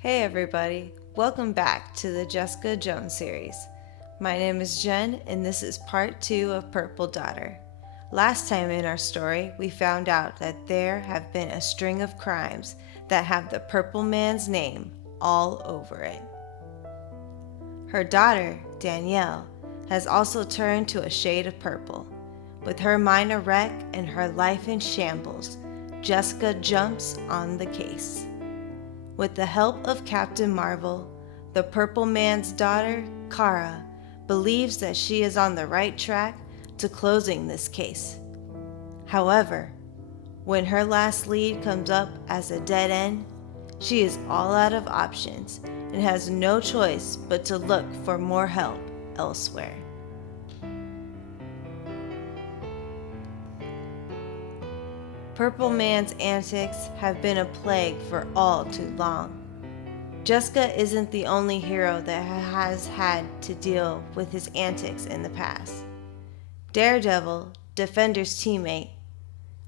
Hey everybody, welcome back to the Jessica Jones series. My name is Jen and this is part 2 of Purple Daughter. Last time in our story, we found out that there have been a string of crimes that have the Purple Man's name all over it. Her daughter, Danielle, has also turned to a shade of purple. With her mind a wreck and her life in shambles, Jessica jumps on the case. With the help of Captain Marvel, the Purple Man's daughter, Kara, believes that she is on the right track to closing this case. However, when her last lead comes up as a dead end, she is all out of options and has no choice but to look for more help elsewhere. Purple Man's antics have been a plague for all too long. Jessica isn't the only hero that has had to deal with his antics in the past. Daredevil, Defender's teammate,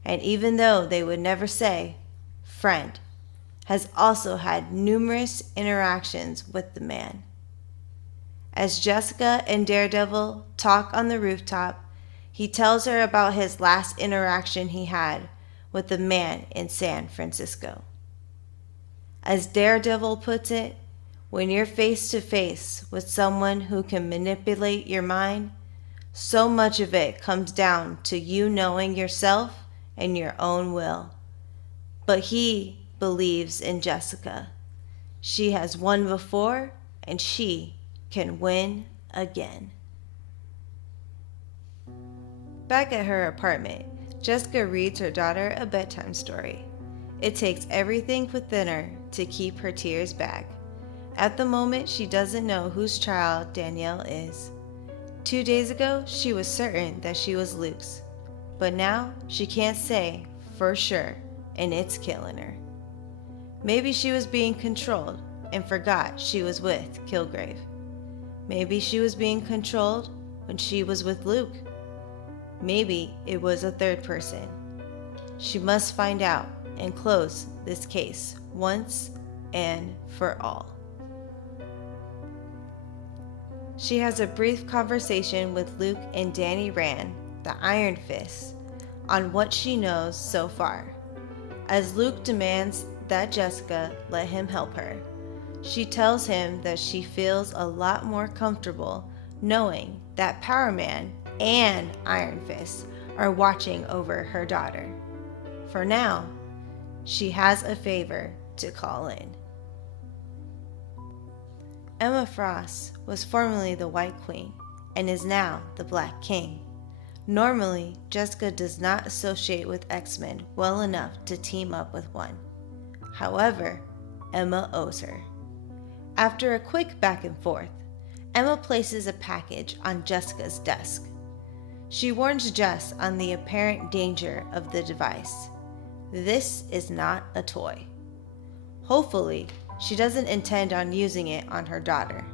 and even though they would never say, friend, has also had numerous interactions with the man. As Jessica and Daredevil talk on the rooftop, he tells her about his last interaction he had with the man in San Francisco. As Daredevil puts it, when you're face to face with someone who can manipulate your mind, so much of it comes down to you knowing yourself and your own will. But he believes in Jessica. She has won before, and she can win again. Back at her apartment, Jessica reads her daughter a bedtime story. It takes everything within her to keep her tears back. At the moment, she doesn't know whose child Danielle is. 2 days ago, she was certain that she was Luke's. But now, she can't say for sure, and it's killing her. Maybe she was being controlled and forgot she was with Kilgrave. Maybe she was being controlled when she was with Luke. Maybe it was a third person. She must find out and close this case once and for all. She has a brief conversation with Luke and Danny Rand, the Iron Fist, on what she knows so far. As Luke demands that Jessica let him help her, she tells him that she feels a lot more comfortable knowing that Power Man and Iron Fist are watching over her daughter. For now, she has a favor to call in. Emma Frost was formerly the White Queen and is now the Black King. Normally, Jessica does not associate with X-Men well enough to team up with one. However, Emma owes her. After a quick back and forth, Emma places a package on Jessica's desk. She warns Jess on the apparent danger of the device. This is not a toy. Hopefully, she doesn't intend on using it on her daughter.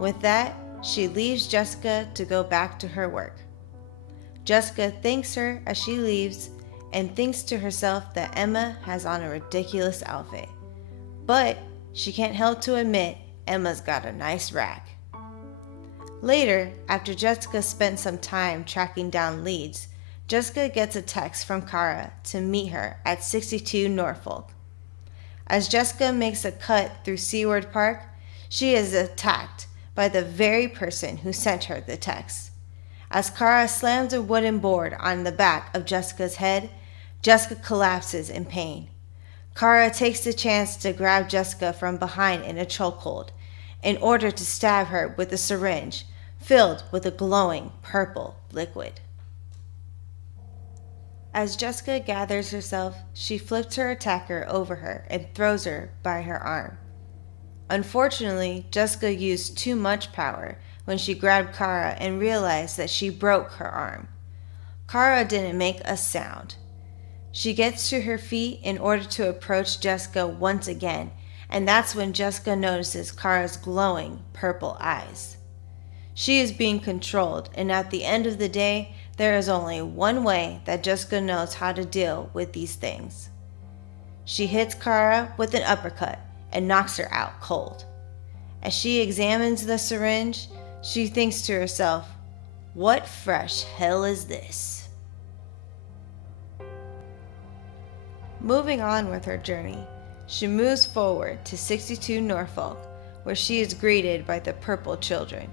With that, she leaves Jessica to go back to her work. Jessica thanks her as she leaves and thinks to herself that Emma has on a ridiculous outfit. But she can't help to admit Emma's got a nice rack. Later, after Jessica spent some time tracking down leads, Jessica gets a text from Kara to meet her at 62 Norfolk. As Jessica makes a cut through Seaward Park, she is attacked by the very person who sent her the text. As Kara slams a wooden board on the back of Jessica's head, Jessica collapses in pain. Kara takes the chance to grab Jessica from behind in a chokehold in order to stab her with a syringe filled with a glowing purple liquid. As Jessica gathers herself, she flips her attacker over her and throws her by her arm. Unfortunately, Jessica used too much power when she grabbed Kara and realized that she broke her arm. Kara didn't make a sound. She gets to her feet in order to approach Jessica once again, and that's when Jessica notices Kara's glowing purple eyes. She is being controlled, and at the end of the day, there is only one way that Jessica knows how to deal with these things. She hits Kara with an uppercut and knocks her out cold. As she examines the syringe, she thinks to herself, "What fresh hell is this?" Moving on with her journey, she moves forward to 62 Norfolk, where she is greeted by the purple children.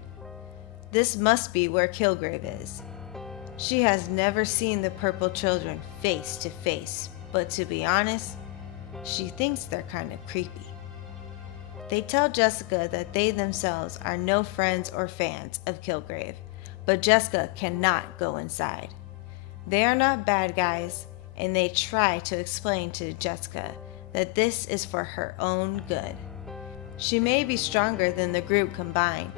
This must be where Kilgrave is. She has never seen the purple children face to face, but to be honest, she thinks they're kind of creepy. They tell Jessica that they themselves are no friends or fans of Kilgrave, but Jessica cannot go inside. They are not bad guys, and they try to explain to Jessica that this is for her own good. She may be stronger than the group combined,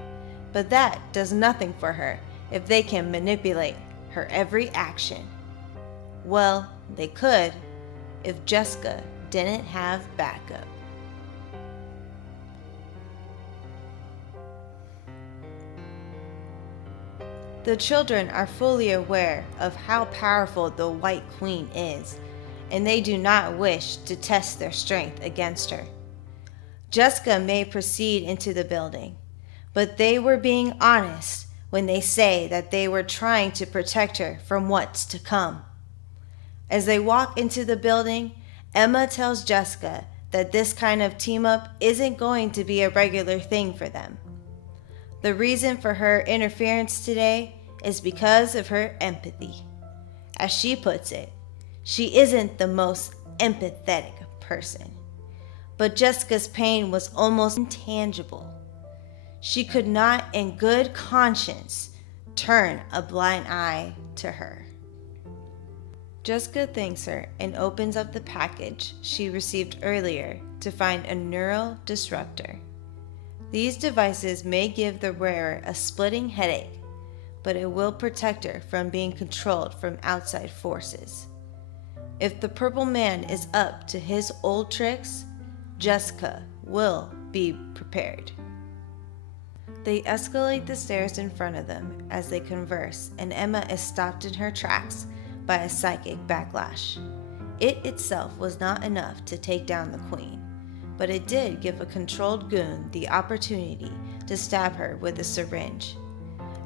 but that does nothing for her if they can manipulate her every action. Well, they could if Jessica didn't have backup. The children are fully aware of how powerful the White Queen is, and they do not wish to test their strength against her. Jessica may proceed into the building, but they were being honest when they say that they were trying to protect her from what's to come. As they walk into the building, Emma tells Jessica that this kind of team-up isn't going to be a regular thing for them. The reason for her interference today is because of her empathy. As she puts it, she isn't the most empathetic person, but Jessica's pain was almost intangible. She could not, in good conscience, turn a blind eye to her. Jessica thanks her and opens up the package she received earlier to find a neural disruptor. These devices may give the wearer a splitting headache, but it will protect her from being controlled from outside forces. If the purple man is up to his old tricks, Jessica will be prepared. They escalate the stairs in front of them as they converse, and Emma is stopped in her tracks by a psychic backlash. It itself was not enough to take down the queen, but it did give a controlled goon the opportunity to stab her with a syringe.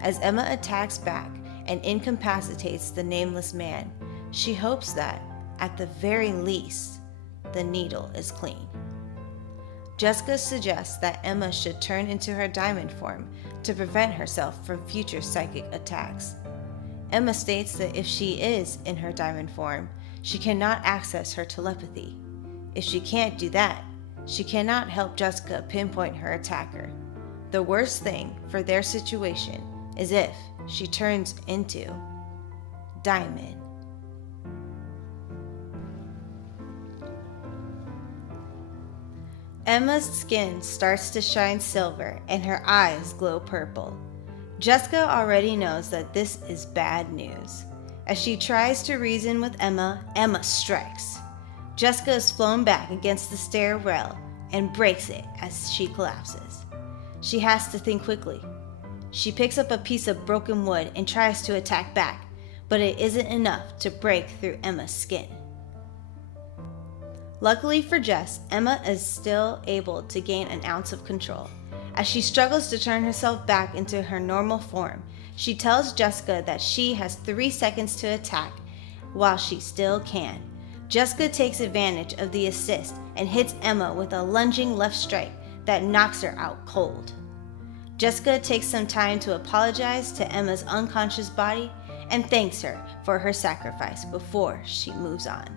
As Emma attacks back and incapacitates the nameless man, she hopes that, at the very least, the needle is clean. Jessica suggests that Emma should turn into her diamond form to prevent herself from future psychic attacks. Emma states that if she is in her diamond form, she cannot access her telepathy. If she can't do that, she cannot help Jessica pinpoint her attacker. The worst thing for their situation is if she turns into Diamond. Emma's skin starts to shine silver and her eyes glow purple. Jessica already knows that this is bad news. As she tries to reason with Emma, Emma strikes. Jessica is flown back against the stair rail and breaks it as she collapses. She has to think quickly. She picks up a piece of broken wood and tries to attack back, but it isn't enough to break through Emma's skin. Luckily for Jess, Emma is still able to gain an ounce of control. As she struggles to turn herself back into her normal form, she tells Jessica that she has 3 seconds to attack while she still can. Jessica takes advantage of the assist and hits Emma with a lunging left strike that knocks her out cold. Jessica takes some time to apologize to Emma's unconscious body and thanks her for her sacrifice before she moves on.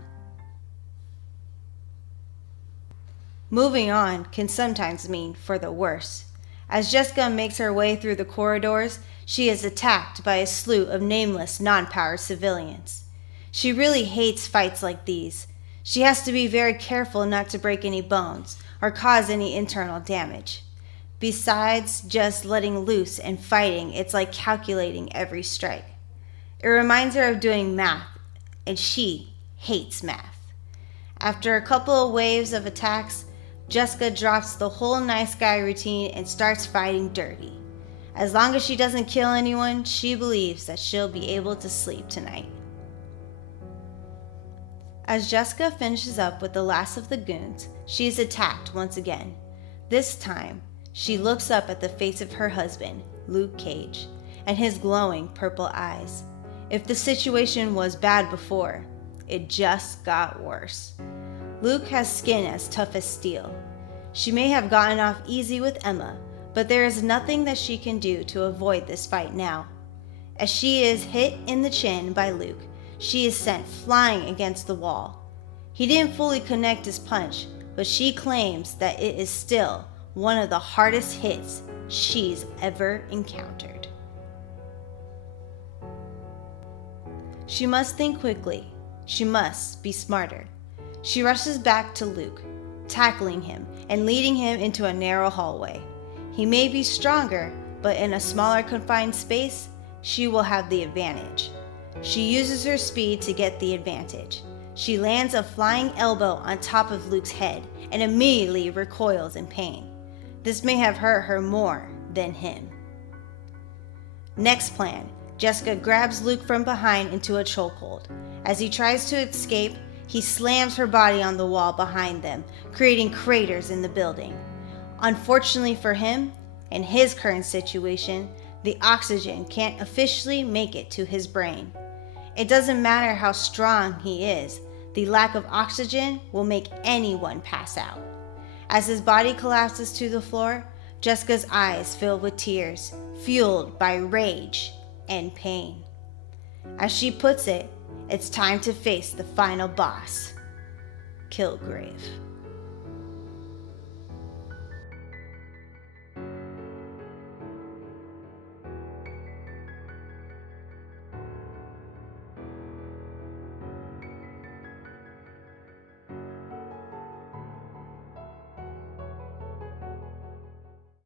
Moving on can sometimes mean for the worse. As Jessica makes her way through the corridors, she is attacked by a slew of nameless, non-powered civilians. She really hates fights like these. She has to be very careful not to break any bones or cause any internal damage. Besides just letting loose and fighting, it's like calculating every strike. It reminds her of doing math, and she hates math. After a couple of waves of attacks, Jessica drops the whole nice guy routine and starts fighting dirty. As long as she doesn't kill anyone, she believes that she'll be able to sleep tonight. As Jessica finishes up with the last of the goons, she is attacked once again. This time, she looks up at the face of her husband, Luke Cage, and his glowing purple eyes. If the situation was bad before, it just got worse. Luke has skin as tough as steel. She may have gotten off easy with Emma, but there is nothing that she can do to avoid this fight now. As she is hit in the chin by Luke, she is sent flying against the wall. He didn't fully connect his punch, but she claims that it is still one of the hardest hits she's ever encountered. She must think quickly. She must be smarter. She rushes back to Luke, tackling him and leading him into a narrow hallway. He may be stronger, but in a smaller confined space, she will have the advantage. She uses her speed to get the advantage. She lands a flying elbow on top of Luke's head and immediately recoils in pain. This may have hurt her more than him. Next plan, Jessica grabs Luke from behind into a chokehold. As he tries to escape, he slams her body on the wall behind them, creating craters in the building. Unfortunately for him, in his current situation, the oxygen can't officially make it to his brain. It doesn't matter how strong he is, the lack of oxygen will make anyone pass out. As his body collapses to the floor, Jessica's eyes fill with tears, fueled by rage and pain. As she puts it, it's time to face the final boss, Kilgrave.